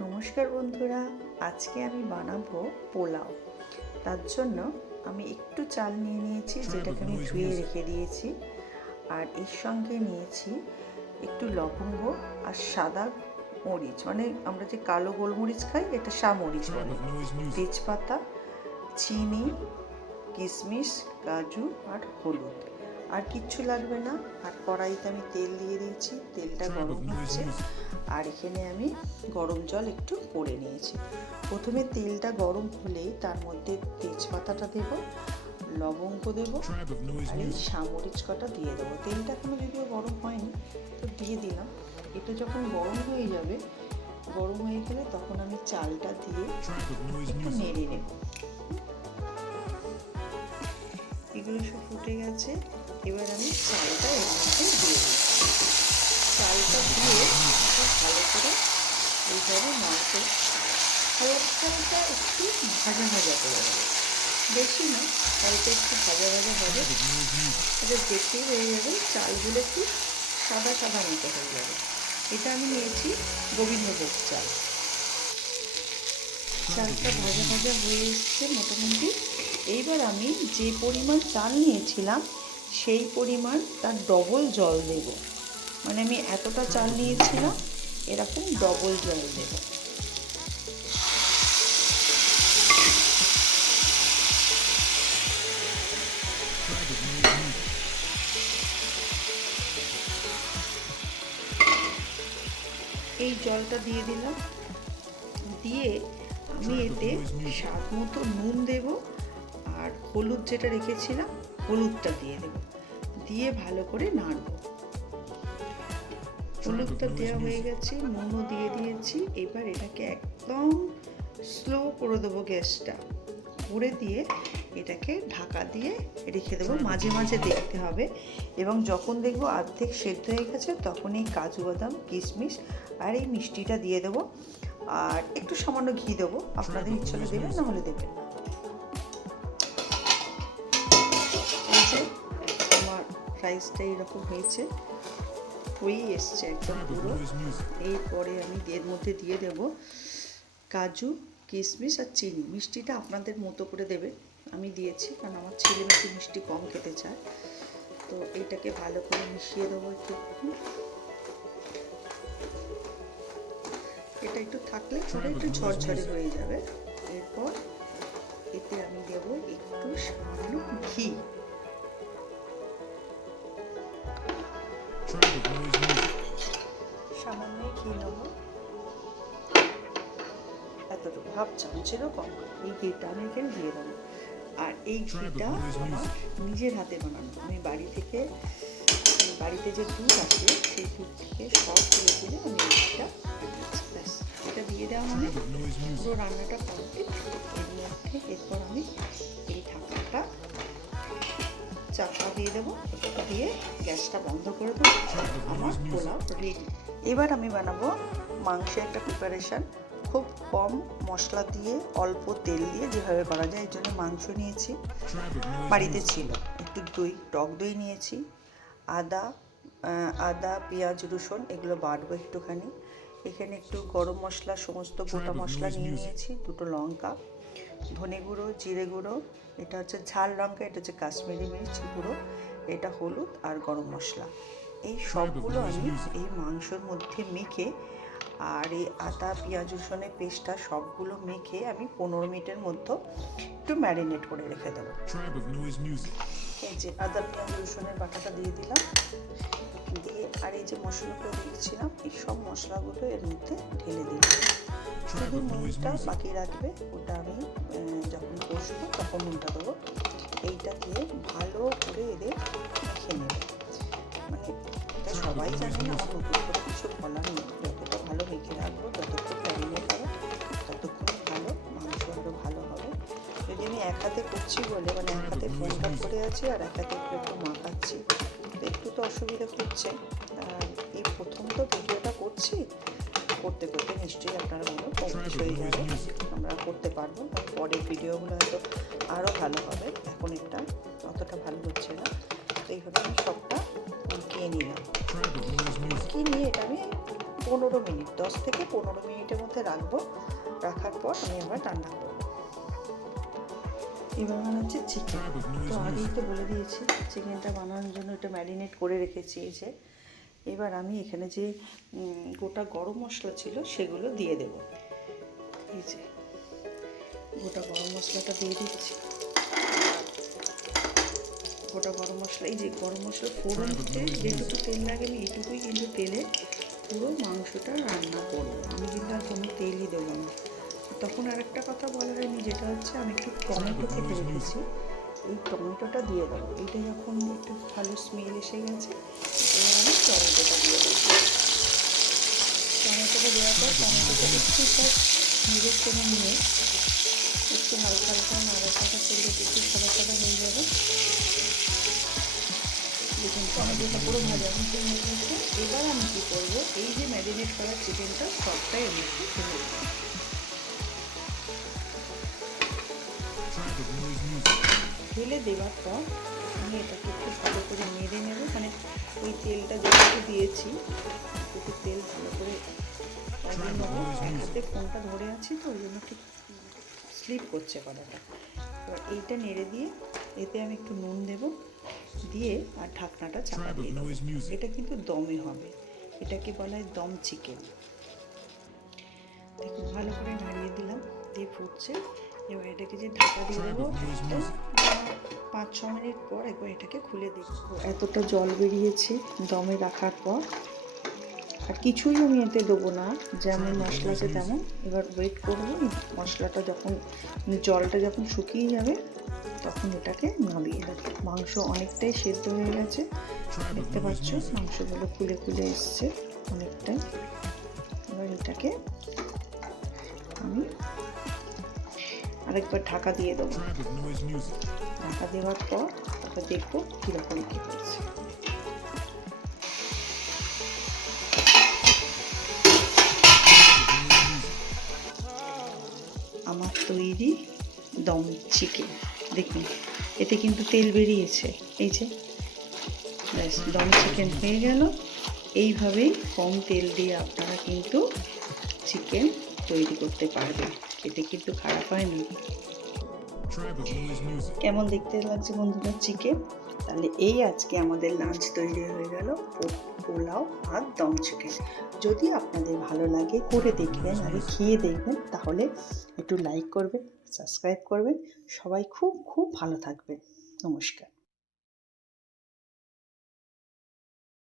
নমস্কার বন্ধুরা, আজকে আমি বানাবো পোলাও। তার জন্য আমি একটু চাল নিয়ে নিয়েছি, যেটাকে আমি ধুয়ে রেখে দিয়েছি। আর এর সঙ্গে নিয়েছি একটু লবঙ্গ আর সাদা মরিচ, মানে আমরা যে কালো গোলমরিচ খাই, এটা সামরিচ বলে, তেজপাতা, চিনি, কিশমিশ, কাজু আর হলুদ। আর কিচ্ছু লাগবে না। আর কড়াইতে আমি তেল দিয়ে দিয়েছি, তেলটা গরম হচ্ছে। আর এখানে আমি গরম জল একটু করে নিয়েছি। প্রথমে তেলটা গরম হলেই তার মধ্যে তেজপাতাটা দেব, লবঙ্গ দেব আর এই সামরিচ কটা দিয়ে দেবো। তেলটা এখনো যদিও গরম হয়নি, তো দিয়ে দিলাম। এটা যখন গরম হয়ে যাবে, গরম হয়ে গেলে তখন আমি চালটা দিয়ে একটু নেড়ে নেব। এগুলো সব ফুটে গেছে, এবার আমি চালটা এর মধ্যে দিয়ে দিই। চালটা দিয়ে ভালো করে এইভাবে নাড়তে হালকা একটু ভাজা ভাজা করে দেবো, বেশি না, হালকা একটু ভাজা ভাজা হবে। এটা বেশি হয়ে যাবে, চালগুলো একটু সাদা সাদা মতো হয়ে যাবে। এটা আমি নিয়েছি গোবিন্দভোগ চাল। চালটা ভাজা ভাজা হয়ে এসছে মোটামুটি। এইবার আমি যে পরিমাণ চাল নিয়েছিলাম সেই পরিমাণ তার ডবল জল দেব। মানে আমি এতটা চাল নিয়েছিলাম, এরকম ডবল জল দেব। এই জলটা দিয়ে দিলাম, দিয়ে আমি এতে স্বাদ মতো নুন দেব, আর হলুদ যেটা রেখেছিলাম হলুদটা দিয়ে দেব, দিয়ে ভালো করে নাড়ব। হলুদটা দেওয়া হয়ে গেছে, নুনও দিয়ে দিয়েছি। এবার এটাকে একদম স্লো করে দেবো, গ্যাসটা করে দিয়ে এটাকে ঢাকা দিয়ে রেখে দেবো। মাঝে মাঝে দেখতে হবে, এবং যখন দেখবো অর্ধেক সেদ্ধ হয়ে গেছে তখন এই কাজু বাদাম, কিশমিশ আর এই মিষ্টিটা দিয়ে দেবো। আর একটু সামান্য ঘি দেবো, আপনাদের ইচ্ছা হলে দেবেন, না হলে দেবেন না। এই যে আমার রাইসটা এইরকম হয়েছে, হয়েই এসছে একদম পুরো। এরপরে আমি এর মধ্যে দিয়ে দেব কাজু, কিশমিশ আর চিনি। মিষ্টিটা আপনাদের মতো করে দেবে, আমি দিয়েছি কারণ আমার ছেলে একটু মিষ্টি কম খেতে চায়। তো এইটাকে ভালো করে মিশিয়ে দেবো একটু। এটা একটু থাকলে পরে একটু ঝরঝরে হয়ে যাবে। এরপর এতে আমি দেব একটু সামান্য ঘি। সামান্য ঘি নেব, এতটুকু, হাফ চামচেরও কম। এই ঘিটা আমি এখানে দিয়ে দেবো। আর এই ঘিটা আমার নিজের হাতে বানানো। আমি বাড়িতে যে দুধ আছে সেই দুধ থেকে সব তুলে তুলে আমি এটা বানিয়েছি। ব্যাস, এটা দিয়ে দেওয়া মানে পুরো রান্নাটা কমপ্লিট। এর মধ্যে এরপর আমি এই ঢাকাটা চাপা দিয়ে দেবো, দিয়ে গ্যাসটা বন্ধ করে দেবো। আমার পোলাও রেডি। এবার আমি বানাবো মাংসের একটা প্রিপারেশান, খুব কম মশলা দিয়ে অল্প তেল দিয়ে যেভাবে করা যায়। এর জন্য মাংস নিয়েছি, বাড়িতে ছিল, একটু দই, টক দই নিয়েছি, আদা পেঁয়াজ রসুন এগুলো বাটবো একটুখানি। এখানে একটু গরম মশলা, সমস্ত গোটা মশলা নিয়ে নিয়েছি, দুটো লঙ্কা, ধনে গুঁড়ো, জিরে গুঁড়ো, এটা হচ্ছে ঝাল লঙ্কা, এটা হচ্ছে কাশ্মীরি মির্চ গুঁড়ো, এটা হলুদ আর গরম মশলা। এই সবগুলো আমি এই মাংসর মধ্যে মেখে, আর এই আদা পেঁয়াজ রসুনের পেস্টটা সবগুলো মেখে আমি 15 মিনিটের মধ্যে একটু ম্যারিনেট করে রেখে দেবো। এই যে আদা পেঁয়াজ রসুনের বাটাটা দিয়ে দিলাম, দিয়ে আর এই যে মশলাগুলো দিয়েছিলাম এই সব মশলাগুলো এর মধ্যে ঢেলে দিলাম। শুধু নুনটা বাকি রাখবে, ওটা আমি যখন কষবো তখন নুনটা দেবো। এইটা দিয়ে ভালো করে এদের মেখে নেবে। মানে এটা সবাই জানে না, আমার নতুন করে কিছু বলার নেই। যতটা ভালো মেখে রাখবো, যতক্ষণ ম্যারিনেট হবে ততক্ষণ ভালো, মাংস আরও ভালো হবে। যদি আমি এক হাতে করছি বলে, মানে এক হাতে ফোনটা করে আছি আর এক হাতে একটু মাখাচ্ছি, তো একটু তো অসুবিধা হচ্ছে। আর এই প্রথম তো ভিডিওটা করছি, করতে করতে নিশ্চয়ই আপনারা ভালো কমপ্লিট হয়ে যাবে, আমরা করতে পারবো। পরের ভিডিওগুলো হয়তো আরও ভালো হবে, এখন এটা অতটা ভালো হচ্ছে না। তো এইভাবে আমি সবটা কিনে নিলাম, কিনে এটা আমি মিনিট, 10 থেকে 15 মিনিটের মধ্যে রাখবো। রাখার পর আমি আবার রান্না করব। এবার বানাচ্ছি চিকেন। তো আগেই তো বলে দিয়েছি চিকেনটা বানানোর জন্য এটা ম্যারিনেট করে রেখেছি। এই যে এবার আমি এখানে যে গোটা গরম মশলা ছিল সেগুলো দিয়ে দেব। এই যে গোটা গরম মশলাটা দিয়ে দিচ্ছি। গোটা গরম মশলা, এই যে গরম মশলা ফোড়ন দিতে যেটুকু তেল লাগে আমি এইটুকুই কিন্তু তেলে পুরো মাংসটা রান্না করবো। আমি কিন্তু আর কোনো তেলই দেবো না। তখন আরেকটা কথা বলা হয়নি, যেটা হচ্ছে আমি একটু টমেটো কেটে রেখেছি, এই টমেটোটা দিয়ে দেবো। এইটা যখন একটু ভালো স্মেল এসে গেছে এবার আমি টমেটোটা দিয়ে দেবো। টমেটোটা দেওয়ার পর টমেটোটা একটু সব নেড়ে চেড়ে নিয়ে একটু হালকা হালকা নাড়াচাড়া করলে একটু সাদা সাদা হয়ে যাবে। দেখুন টমেটোটা পুরো ভাজা মতো হয়ে গেছে। এবার আমি কী করবো, এই যে ম্যারিনেট করা চিকেনটা সবটাই আমি একটু ঢেলে দেবো। ঢেলে দেওয়ার পর আমি এটাকে একটু ভালো করে নেড়ে নেব। মানে ওই তেলটা যেটুকু দিয়েছি একটু তেল ভালো করে নেবো। এক হাতে ফোনটা ধরে আছি তো ওই জন্য একটু স্লিপ করছে কড়াটা। এবার এইটা নেড়ে দিয়ে এতে আমি একটু নুন দেব, দিয়ে আর ঢাকনাটা চাপা দিয়ে দেবো। এটা কিন্তু দমে হবে, এটাকে বলা হয় দম চিকেন। দেখুন ভালো করে নাড়িয়ে দিলাম, দিয়ে ফুটছে। এবার এটাকে যে ঢাকা দিয়ে দেবো 5-6 মিনিট পর একবার এটাকে খুলে দেখবো। এতটা জল বেরিয়েছে দমে রাখার পর, আর কিছুই আমি এতে দেবো না, যেমন মশলাতে তেমন। এবার ওয়েট করবো মশলাটা যখন জলটা যখন শুকিয়ে যাবে তখন এটাকে নামিয়ে দেবো। মাংস অনেকটাই সেদ্ধ হয়ে গেছে, দেখতে পাচ্ছ মাংসগুলো ফুলে ফুলে এসছে অনেকটাই। এবার এটাকে আমি আরেকবার ঢাকা দিয়ে দেবো। ঢাকা দেওয়ার পর ওটা দেখবো কীরকম কী হয়েছে। আমার তৈরি দম চিকেন। দেখুন এতে কিন্তু তেল বেরিয়েছে। এই যে ব্যাস দম চিকেন হয়ে গেল। এইভাবেই কম তেল দিয়ে আপনারা কিন্তু চিকেন তৈরি করতে পারবেন, এতে কিন্তু খারাপ হয়নি। কেমন দেখতে লাগছে বন্ধুরা চিকেন? তাহলে এই আজকে আমাদের লাঞ্চ তৈরি হয়ে গেল, পোলাও আর দম চিকেন। যদি আপনাদের ভালো লাগে করে দেখবেন, আগে খেয়ে দেখবেন, তাহলে একটু লাইক করবেন, সাবস্ক্রাইব করবেন। সবাই খুব খুব ভালো থাকবেন। নমস্কার।